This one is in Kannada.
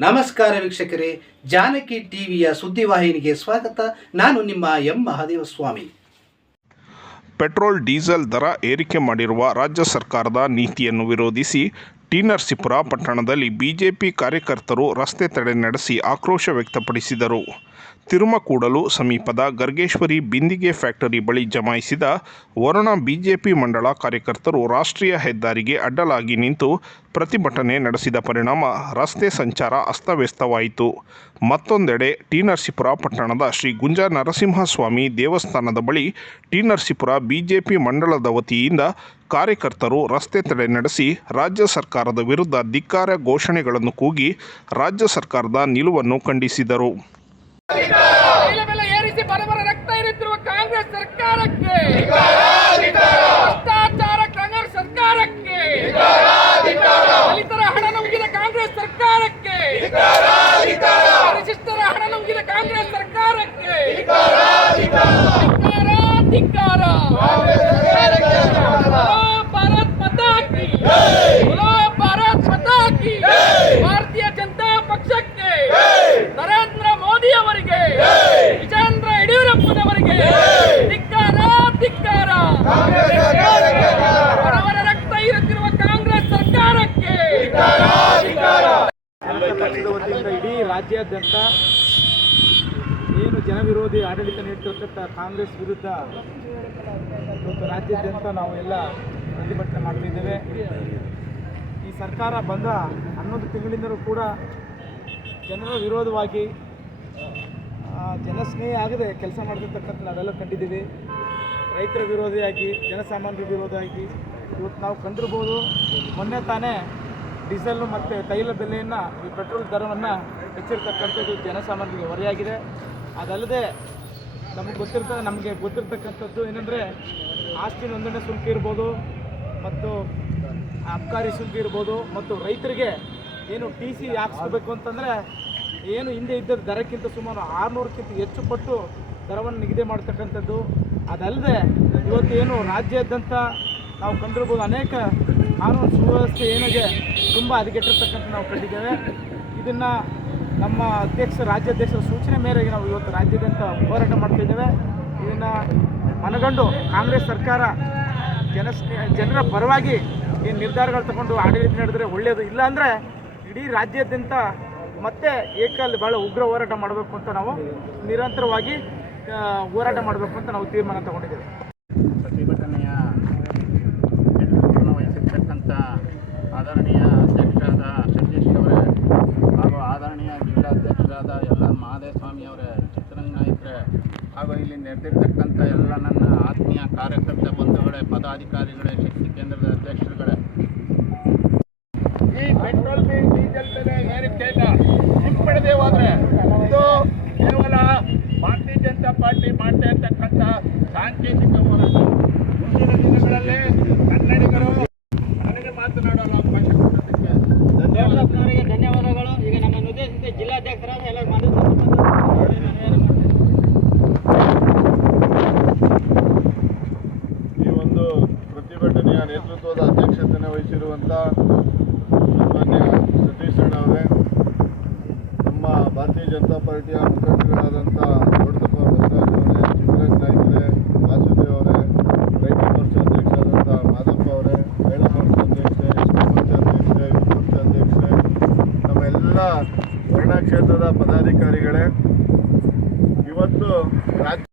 ನಮಸ್ಕಾರ ವೀಕ್ಷಕರೇ, ಜಾನಕಿ ಟಿವಿಯ ಸುದ್ದಿವಾಹಿನಿಗೆ ಸ್ವಾಗತ. ನಾನು ನಿಮ್ಮ M Mahadeva Swamy petrol diesel ದರ ಏರಿಕೆ ಮಾಡಿರುವ ರಾಜ್ಯ ಸರ್ಕಾರದ ನೀತಿಯನ್ನು ವಿರೋಧಿಸಿ ಟಿ ಪಟ್ಟಣದಲ್ಲಿ ಬಿಜೆಪಿ ಕಾರ್ಯಕರ್ತರು ರಸ್ತೆ ತಡೆ ನಡೆಸಿ ಆಕ್ರೋಶ ವ್ಯಕ್ತಪಡಿಸಿದರು. ತಿರುಮಕೂಡಲು ಸಮೀಪದ ಗರ್ಗೇಶ್ವರಿ ಬಿಂದಿಗೆ ಫ್ಯಾಕ್ಟರಿ ಬಳಿ ಜಮಾಯಿಸಿದ ವರುಣ ಬಿಜೆಪಿ ಮಂಡಳ ಕಾರ್ಯಕರ್ತರು ರಾಷ್ಟ್ರೀಯ ಹೆದ್ದಾರಿಗೆ ಅಡ್ಡಲಾಗಿ ನಿಂತು ಪ್ರತಿಭಟನೆ ನಡೆಸಿದ ಪರಿಣಾಮ ರಸ್ತೆ ಸಂಚಾರ ಅಸ್ತವ್ಯಸ್ತವಾಯಿತು. ಮತ್ತೊಂದೆಡೆ ಟಿ ನರಸೀಪುರ ಪಟ್ಟಣದ ಶ್ರೀ ಗುಂಜಾ ನರಸಿಂಹಸ್ವಾಮಿ ದೇವಸ್ಥಾನದ ಬಳಿ ಟಿ ನರಸೀಪುರ ಬಿಜೆಪಿ ಮಂಡಳದ ವತಿಯಿಂದ ಕಾರ್ಯಕರ್ತರು ರಸ್ತೆ ತಡೆ ನಡೆಸಿ ರಾಜ್ಯ ಸರ್ಕಾರದ ವಿರುದ್ಧ ಧಿಕ್ಕಾರ ಘೋಷಣೆಗಳನ್ನು ಕೂಗಿ ರಾಜ್ಯ ಸರ್ಕಾರದ ನಿಲುವನ್ನು ಖಂಡಿಸಿದರು. ಸರ್ಕಾರಕ್ಕೆ. ಸರ್ಕಾರಕ್ಕೆ. ರಾಜ್ಯಾದ್ಯಂತ ಏನು ಜನವಿರೋಧಿ ಆಡಳಿತ ನೀಡ್ತಿರ್ತಕ್ಕಂಥ ಕಾಂಗ್ರೆಸ್ ವಿರುದ್ಧ ರಾಜ್ಯಾದ್ಯಂತ ನಾವು ಎಲ್ಲ ಪ್ರತಿಭಟನೆ ಮಾಡ್ತಿದ್ದೇವೆ. ಈ ಸರ್ಕಾರ ಬಂದ ಹನ್ನೊಂದು ತಿಂಗಳಿಂದಲೂ ಕೂಡ ಜನರ ವಿರೋಧವಾಗಿ ಜನಸ್ನೇಹಿ ಆಗದೆ ಕೆಲಸ ಮಾಡ್ತಿರ್ತಕ್ಕಂಥ ನಾವೆಲ್ಲ ಕಂಡಿದ್ದೀವಿ. ರೈತರ ವಿರೋಧಿಯಾಗಿ, ಜನಸಾಮಾನ್ಯರ ವಿರೋಧಿಯಾಗಿ ಇವತ್ತು ನಾವು ಕಂಡಿರ್ಬೋದು. ಮೊನ್ನೆ ತಾನೇ ಡೀಸೆಲ್ ಮತ್ತು ತೈಲ ಬೆಲೆಯನ್ನು ಈ ಪೆಟ್ರೋಲ್ ದರವನ್ನು ಹೆಚ್ಚಿರ್ತಕ್ಕಂಥದ್ದು ಜನಸಾಮಾನ್ಯರಿಗೆ ಹೊರೆಯಾಗಿದೆ. ಅದಲ್ಲದೆ ನಮಗೆ ಗೊತ್ತಿರ್ತದೆ ನಮಗೆ ಗೊತ್ತಿರ್ತಕ್ಕಂಥದ್ದು ಏನಂದರೆ ಆಸ್ತಿ ನೋಂದಣಿ ಸುಂಕ ಇರ್ಬೋದು ಮತ್ತು ಅಬ್ಕಾರಿ ಸುಂಕ ಇರ್ಬೋದು ಮತ್ತು ರೈತರಿಗೆ ಏನು ಟಿ ಸಿ ಹಾಕ್ಸ್ಕೋಬೇಕು ಅಂತಂದರೆ ಏನು ಹಿಂದೆ ಇದ್ದ ದರಕ್ಕಿಂತ ಸುಮಾರು ಆರುನೂರಕ್ಕಿಂತ ಹೆಚ್ಚು ಪಟ್ಟು ದರವನ್ನು ನಿಗದಿ ಮಾಡ್ತಕ್ಕಂಥದ್ದು. ಅದಲ್ಲದೆ ಇವತ್ತು ಏನು ರಾಜ್ಯಾದ್ಯಂತ ನಾವು ಕಂಡಿರ್ಬೋದು ಅನೇಕ ಕಾನೂನು ಸುವ್ಯವಸ್ಥೆ ಏನಿದೆ ತುಂಬ ಹದಗೆಟ್ಟಿರ್ತಕ್ಕಂಥ ನಾವು ಕಂಡಿದ್ದೇವೆ. ಇದನ್ನು ನಮ್ಮ ಅಧ್ಯಕ್ಷ ರಾಜ್ಯಾಧ್ಯಕ್ಷರ ಸೂಚನೆ ಮೇರೆಗೆ ನಾವು ಇವತ್ತು ರಾಜ್ಯಾದ್ಯಂತ ಹೋರಾಟ ಮಾಡ್ತಿದ್ದೇವೆ ಇದನ್ನು ಮನಗಂಡು ಕಾಂಗ್ರೆಸ್ ಸರ್ಕಾರ ಜನ ಜನರ ಪರವಾಗಿ ಈ ನಿರ್ಧಾರಗಳು ತಗೊಂಡು ಆಡಳಿತ ನಡೆದರೆ ಒಳ್ಳೆಯದು ಇಲ್ಲ ಅಂದರೆ ಇಡೀ ರಾಜ್ಯಾದ್ಯಂತ ಮತ್ತೆ ಏಕಲ್ಲಿ ಭಾಳ ಉಗ್ರ ಹೋರಾಟ ಮಾಡಬೇಕು ಅಂತ ನಾವು ನಿರಂತರವಾಗಿ ಹೋರಾಟ ಮಾಡಬೇಕು ಅಂತ ನಾವು ತೀರ್ಮಾನ ತಗೊಂಡಿದ್ದೇವೆ. ಎಲ್ಲ ಮಹಾದೇವಸ್ವಾಮಿ ಅವರೇ ಚಿತ್ರರಂಗ ಹಾಗೂ ಇಲ್ಲಿ ನೆರೆದಿರ್ತಕ್ಕಂಥ ಎಲ್ಲ ನನ್ನ ಆತ್ಮೀಯ ಕಾರ್ಯಕರ್ತ ಬಂಧುಗಳೇ, ಪದಾಧಿಕಾರಿಗಳೇ, ಶಕ್ತಿ ಕೇಂದ್ರದ ಅಧ್ಯಕ್ಷರುಗಳೇ. ಈ ಪೆಟ್ರೋಲ್ ಡೀಸೆಲ್ ಬೆಲೆ ಏರಿಕೆಯನ್ನು ಹಿಂಪಡೆದೇ ಹೋದರೆ ಇದು ಕೇವಲ ಭಾರತೀಯ ಜನತಾ ಪಾರ್ಟಿ ಮಾಡ್ತಾ ಇರ್ತಕ್ಕಂಥ ಸಾಂಕೇತಿಕ ಹೋರಾಟ ವಹಿಸಿರುವಂಥ ಸನ್ಮಾನ್ಯ ಸತೀಶ್ ಅಣ್ಣ ಅವರೇ, ನಮ್ಮ ಭಾರತೀಯ ಜನತಾ ಪಾರ್ಟಿಯ ಮುಖಂಡರಾದಂಥ ದೊಡ್ಡಪ್ಪ ಬಸವರಾಜ್ ಅವರೇ, ಚಿತ್ರರಂಗ ನಾಯ್ಕರೇ, ವಾಸುದೇವ್ ಅವರೇ, ರೈತ ಮೋರ್ಚಾ ಅಧ್ಯಕ್ಷರಾದಂಥ ಮಾದಪ್ಪ ಅವರೇ ಮಹಿಳಾ ಮೋರ್ಚಾ ಅಧ್ಯಕ್ಷೆ ಮೋರ್ಚಾ ಅಧ್ಯಕ್ಷೆ ಯುವ ಮೋರ್ಚಾ ಅಧ್ಯಕ್ಷೆ, ನಮ್ಮೆಲ್ಲ ಕ್ಷೇತ್ರದ ಪದಾಧಿಕಾರಿಗಳೇ, ಇವತ್ತು ರಾಜ್ಯ